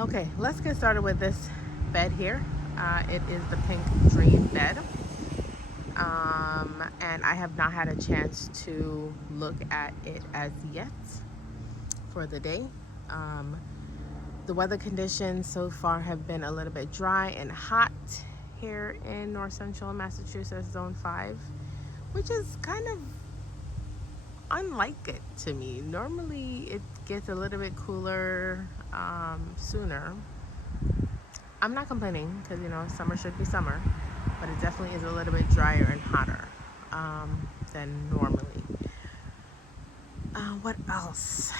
Okay, let's get started with this bed here. It is the Pink Dream bed. And I have not had a chance to look at it as yet for the day. Um, the weather conditions so far have been a little bit dry and hot here in north central Massachusetts, zone 5, which is kind of unlike it to me. Normally it gets a little bit cooler sooner. I'm not complaining because summer should be summer, but it definitely is a little bit drier and hotter than normally. What else?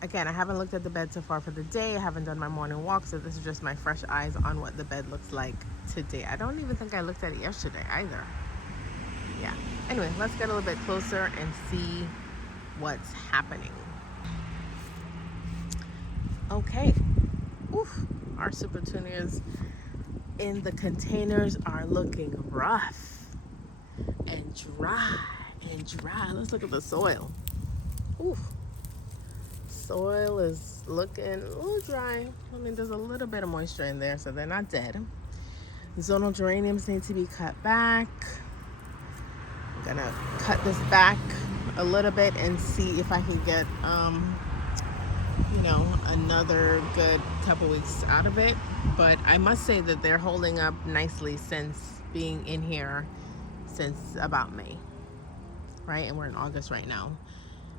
Again, I haven't looked at the bed so far for the day. I haven't done my morning walk, so this is just my fresh eyes on what the bed looks like today. I don't even think I looked at it yesterday either. Yeah. Anyway, let's get a little bit closer and see what's happening. Okay. Oof. Our super tuners in the containers are looking rough and dry. Let's look at the soil. Oof. Soil is looking a little dry. I mean, there's a little bit of moisture in there, so they're not dead. Zonal geraniums need to be cut back. I'm gonna cut this back a little bit and see if I can get another good couple weeks out of it. But I must say that they're holding up nicely since being in here since about May, right? And we're in August right now.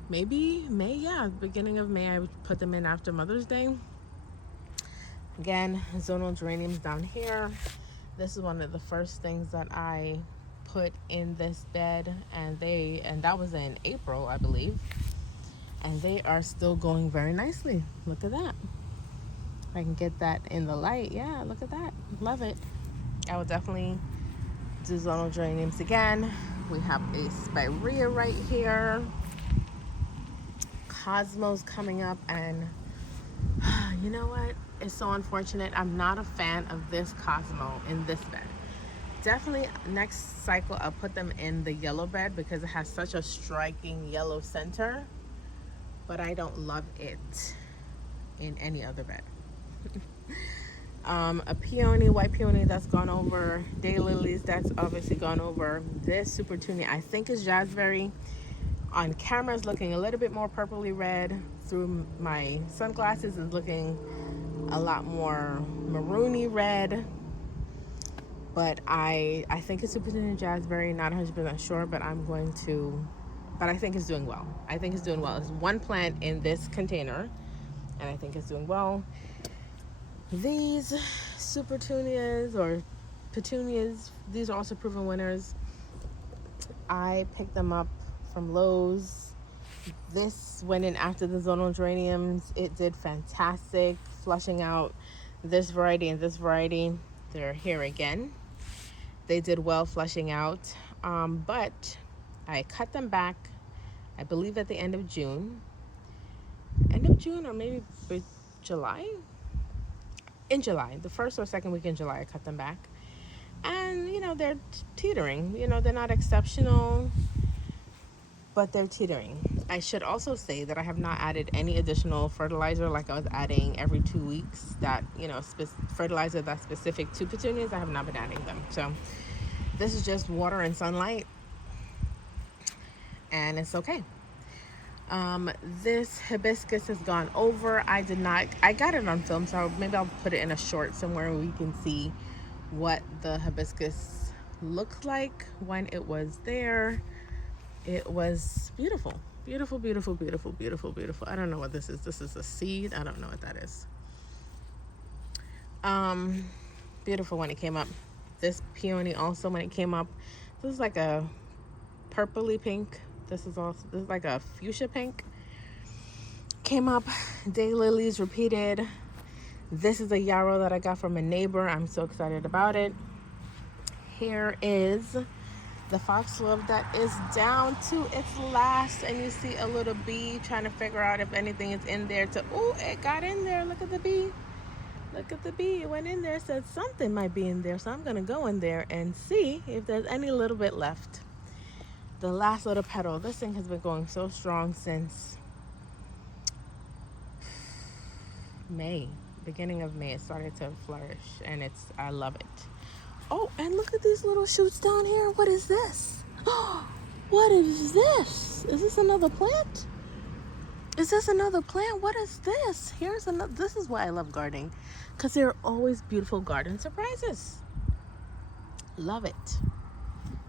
Maybe May, yeah, beginning of May. I would put them in after Mother's Day. Again, zonal geraniums down here. This is one of the first things that I put in this bed, and that was in April, I believe. And they are still going very nicely. Look at that. If I can get that in the light, yeah, look at that. Love it. I will definitely do zonal geraniums again. We have a spirea right here. Cosmos coming up, and you know what? It's so unfortunate. I'm not a fan of this Cosmo in this bed. Definitely next cycle I'll put them in the yellow bed because it has such a striking yellow center, but I don't love it in any other bed. A peony, white peony, that's gone over. Daylilies, that's obviously gone over. This super tuny I think is jazzberry. On camera is looking a little bit more purpley red. Through my sunglasses is looking a lot more maroony red. But I think it's super tuny jazzberry. Not 100% sure, but I think it's doing well. I think it's doing well. It's one plant in this container, and I think it's doing well. These super petunias or petunias, these are also proven winners. I picked them up from Lowe's. This went in after the zonal geraniums. It did fantastic flushing out this variety and this variety. They're here again. They did well flushing out, but I cut them back, I believe at the end of June or maybe July. In July, the first or second week in July, I cut them back. And, they're teetering. They're not exceptional, but they're teetering. I should also say that I have not added any additional fertilizer like I was adding every 2 weeks. That, fertilizer that's specific to petunias, I have not been adding them. So this is just water and sunlight, and it's okay. This hibiscus has gone over. I got it on film, so maybe I'll put it in a short somewhere where you can see what the hibiscus looked like when it was there. It was beautiful. Beautiful, beautiful, beautiful, beautiful, beautiful. I don't know what this is. This is a seed. I don't know what that is. Beautiful when it came up. This peony also when it came up. This is like a purpley pink. This is like a fuchsia pink. Came up. Daylilies repeated. This is a yarrow that I got from a neighbor. I'm so excited about it. Here is the foxglove that is down to its last, and you see a little bee trying to figure out if anything is in there it got in there. Look at the bee. Look at the bee. It went in there, said something might be in there, so I'm gonna go in there and see if there's any little bit left. The last little petal. This thing has been going so strong since May. beginning of May, it started to flourish, and I love it. Oh, and look at these little shoots down here. What is this? What is this? Is this another plant? Is this another plant? What is this? Here's another. This is why I love gardening, because there are always beautiful garden surprises. Love it.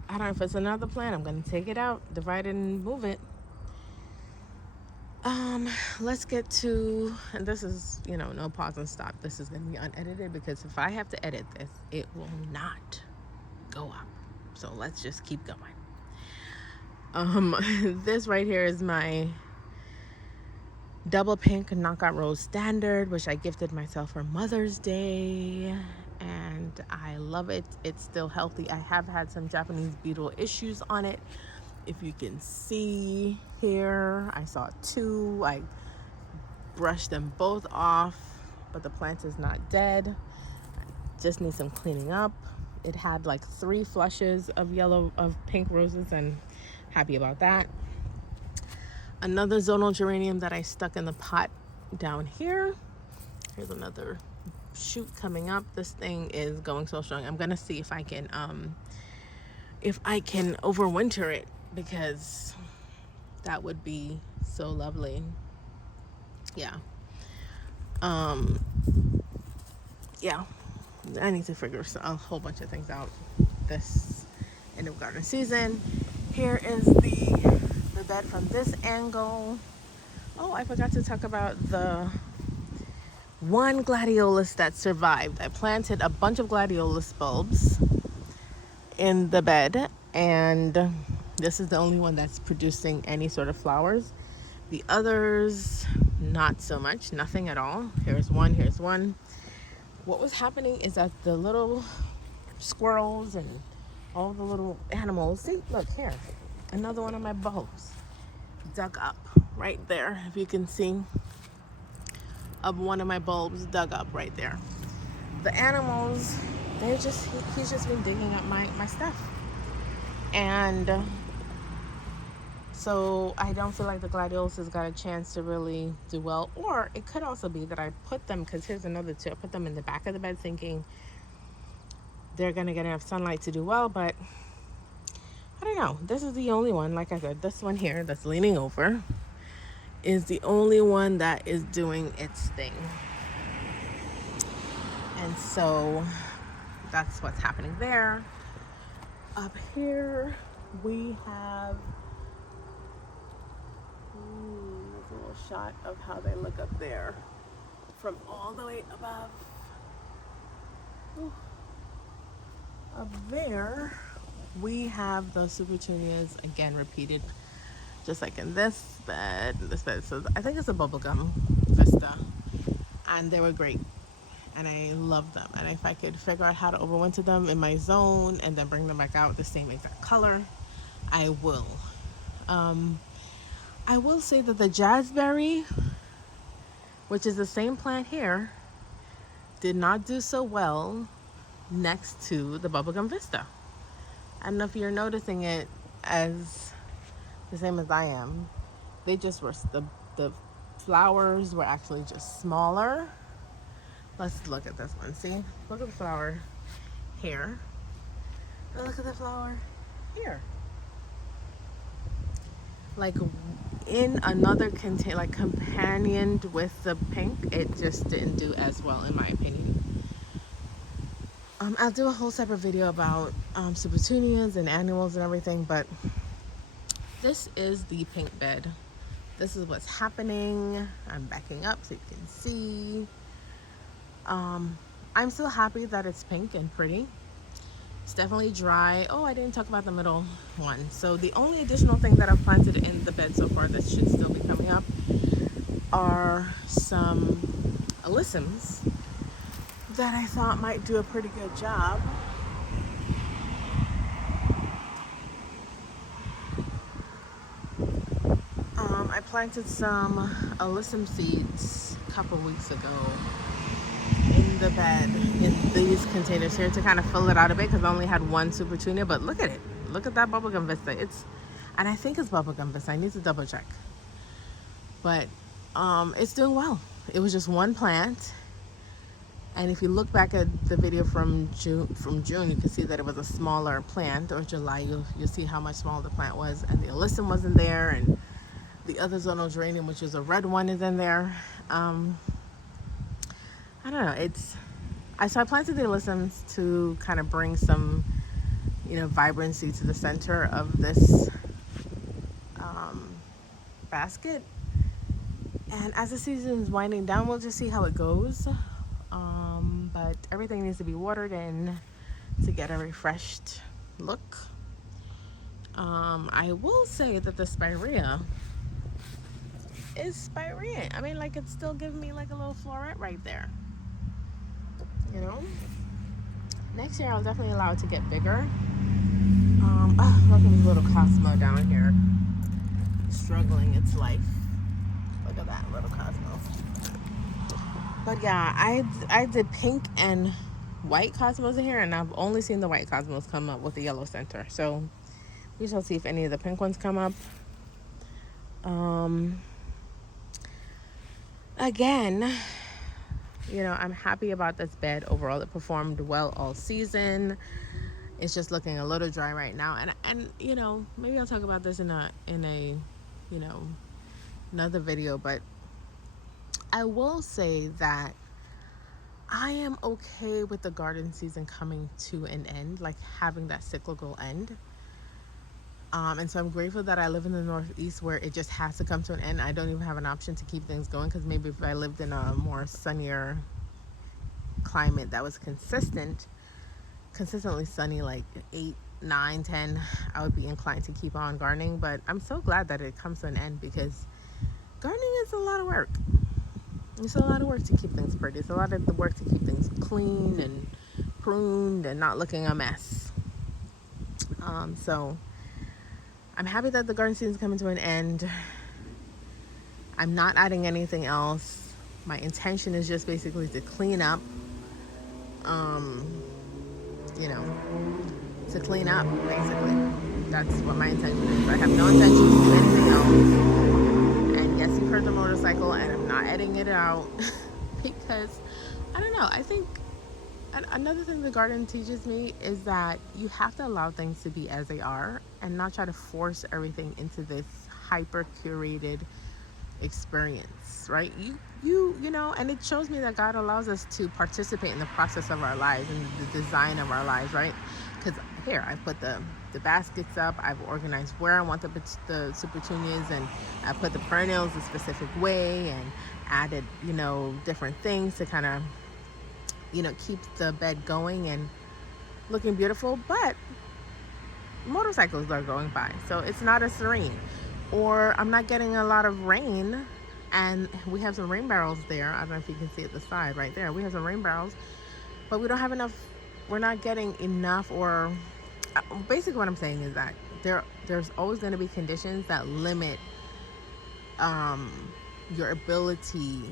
I don't know if it's another plant. I'm going to take it out, divide it, and move it. Let's get to, and this is, no pause and stop. This is going to be unedited, because if I have to edit this, it will not go up. So let's just keep going. This right here is my double pink knockout rose standard, which I gifted myself for Mother's Day, and I love it. It's still healthy. I have had some Japanese beetle issues on it. If you can see here, I saw 2. I brushed them both off, but the plant is not dead. Just need some cleaning up. It had like 3 flushes of pink roses, and happy about that. Another zonal geranium that I stuck in the pot down here. Here's another shoot coming up. This thing is going so strong. I'm gonna see if I can overwinter it, because that would be so lovely. Yeah. Yeah, I need to figure a whole bunch of things out this end of garden season. Here is the bed from this angle. Oh, I forgot to talk about the one gladiolus that survived. I planted a bunch of gladiolus bulbs in the bed, and this is the only one that's producing any sort of flowers. The others, not so much, nothing at all. Here's one. What was happening is that the little squirrels and all the little animals, see, look here, another one of my bulbs dug up right there. If you can see, one of my bulbs dug up right there. The animals, he's just been digging up my stuff. And so I don't feel like the gladiolus has got a chance to really do well. Or it could also be that I put them, because here's another tip, I put them in the back of the bed thinking they're going to get enough sunlight to do well, but I don't know. This is the only one, like I said, this one here that's leaning over is the only one that is doing its thing. And so that's what's happening there. Up here we have a little shot of how they look up there from all the way above. Up there we have those Supertunias again repeated, just like in this bed. So I think it's a bubblegum vista, and they were great, and I love them. And if I could figure out how to overwinter them in my zone and then bring them back out the same exact color, I will. I will say that the Jazzberry, which is the same plant here, did not do so well next to the bubblegum vista. I don't know if you're noticing it as the same as I am. They just were, the flowers were actually just smaller. Let's look at this one. See, look at the flower here. Look at the flower here. Like in another contain, like companioned with the pink, it just didn't do as well in my opinion. I'll do a whole separate video about Supertunias and annuals and everything, but this is the pink bed. This is what's happening. I'm backing up so you can see. I'm still happy that it's pink and pretty. It's definitely dry. Oh, I didn't talk about the middle one. So the only additional thing that I've planted in the bed so far that should still be coming up are some alyssums that I thought might do a pretty good job. I planted some alyssum seeds a couple weeks ago in the bed in these containers here to kind of fill it out a bit, because I only had one Supertunia. But look at it. Look at that bubblegum vista. And I think it's bubblegum vista. I need to double check. But it's doing well. It was just one plant, And if you look back at the video from June, you can see that it was a smaller plant, or July, you'll see how much smaller the plant was, and the alyssum wasn't there, and the other zonal geranium, which is a red one, is in there. I don't know. So I planted the alyssums to kind of bring some, vibrancy to the center of this basket. And as the season is winding down, we'll just see how it goes. But everything needs to be watered in to get a refreshed look. I will say that the spirea is spirea. I mean, like, it's still giving me like a little floret right there. Next year I'll definitely allow it to get bigger. Look at this little Cosmo down here, struggling its life. Look at that little Cosmo. But yeah, I did pink and white Cosmos in here, and I've only seen the white Cosmos come up with the yellow center. So we shall see if any of the pink ones come up. Again, I'm happy about this bed overall. It performed well all season. It's just looking a little dry right now, and maybe I'll talk about this in a another video. But I will say that I am okay with the garden season coming to an end, like having that cyclical end. And so I'm grateful that I live in the Northeast, where it just has to come to an end. I don't even have an option to keep things going, because maybe if I lived in a more sunnier climate that was consistently sunny, like 8, 9, 10, I would be inclined to keep on gardening. But I'm so glad that it comes to an end, because gardening is a lot of work. It's a lot of work to keep things pretty. It's a lot of the work to keep things clean and pruned and not looking a mess. So I'm happy that the garden season is coming to an end. I'm not adding anything else. My intention is just basically to clean up. To clean up, basically. That's what my intention is. I have no intention to do anything else. And yes, you've heard the motorcycle, and I'm not editing it out because, I don't know, I think another thing the garden teaches me is that you have to allow things to be as they are and not try to force everything into this hyper curated experience, right? And it shows me that God allows us to participate in the process of our lives and the design of our lives, right? Because here I put the baskets up, I've organized where I want the supertunias, and I put the perennials a specific way, and added different things to kind of keep the bed going and looking beautiful. But motorcycles are going by, so it's not as serene. Or I'm not getting a lot of rain, and we have some rain barrels there. I don't know if you can see at the side right there. We have some rain barrels, but we don't have enough. We're not getting enough. Or basically what I'm saying is that there's always going to be conditions that limit your ability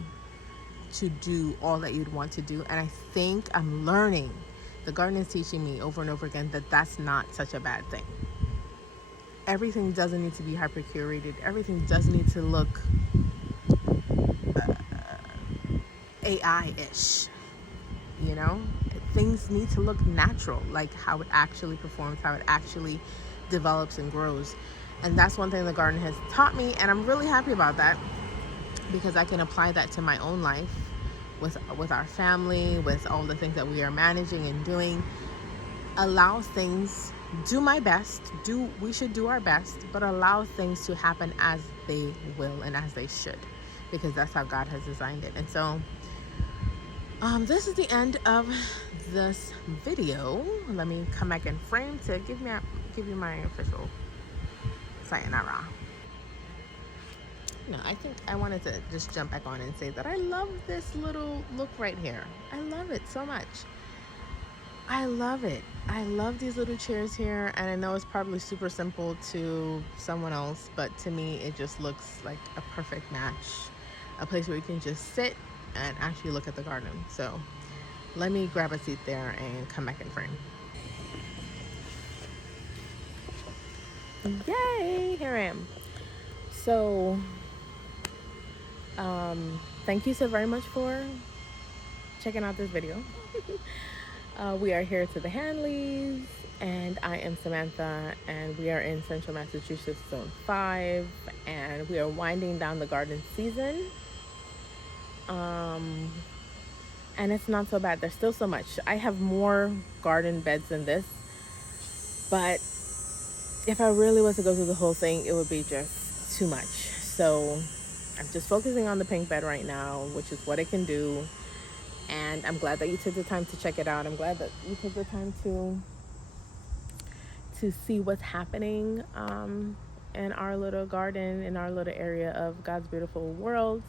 to do all that you'd want to do. And I think I'm learning, the garden is teaching me over and over again, that that's not such a bad thing. Everything doesn't need to be hyper curated. Everything doesn't need to look AI-ish. Things need to look natural, like how it actually performs, how it actually develops and grows. And that's one thing the garden has taught me, and I'm really happy about that, because I can apply that to my own life with our family, with all the things that we are managing and doing. Allow things, do my best, we should do our best, but allow things to happen as they will and as they should, because that's how God has designed it. And so this is the end of this video. Let me come back in frame to give you my official sayonara. No, I think I wanted to just jump back on and say that I love this little look right here. I love it so much. I love it. I love these little chairs here, and I know it's probably super simple to someone else, but to me it just looks like a perfect match. A place where you can just sit and actually look at the garden. So let me grab a seat there and come back in frame. Yay, here I am. So thank you so very much for checking out this video. We are here to the Hanleys, and I am Samantha, and we are in Central Massachusetts, Zone 5, and we are winding down the garden season. And it's not so bad. There's still so much. I have more garden beds than this, but if I really was to go through the whole thing, it would be just too much. So I'm just focusing on the pink bed right now, which is what it can do. And I'm glad that you took the time to check it out. I'm glad that you took the time to see what's happening in our little garden, in our little area of God's beautiful world.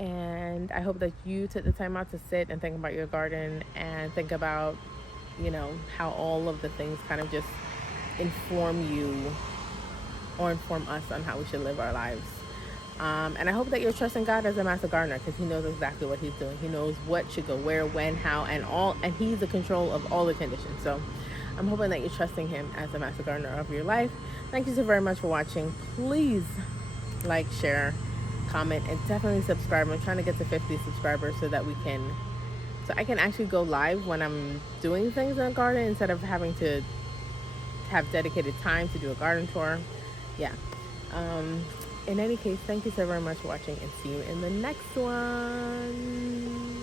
And I hope that you took the time out to sit and think about your garden and think about, you know, how all of the things kind of just inform you or inform us on how we should live our lives. And I hope that you're trusting God as a master gardener, because he knows exactly what he's doing. He knows what should go where, when, how, and he's in control of all the conditions. So I'm hoping that you're trusting him as a master gardener of your life. Thank you so very much for watching. Please like, share, comment, and definitely subscribe. I'm trying to get to 50 subscribers so I can actually go live when I'm doing things in the garden instead of having to have dedicated time to do a garden tour. Yeah. In any case, thank you so very much for watching, and see you in the next one.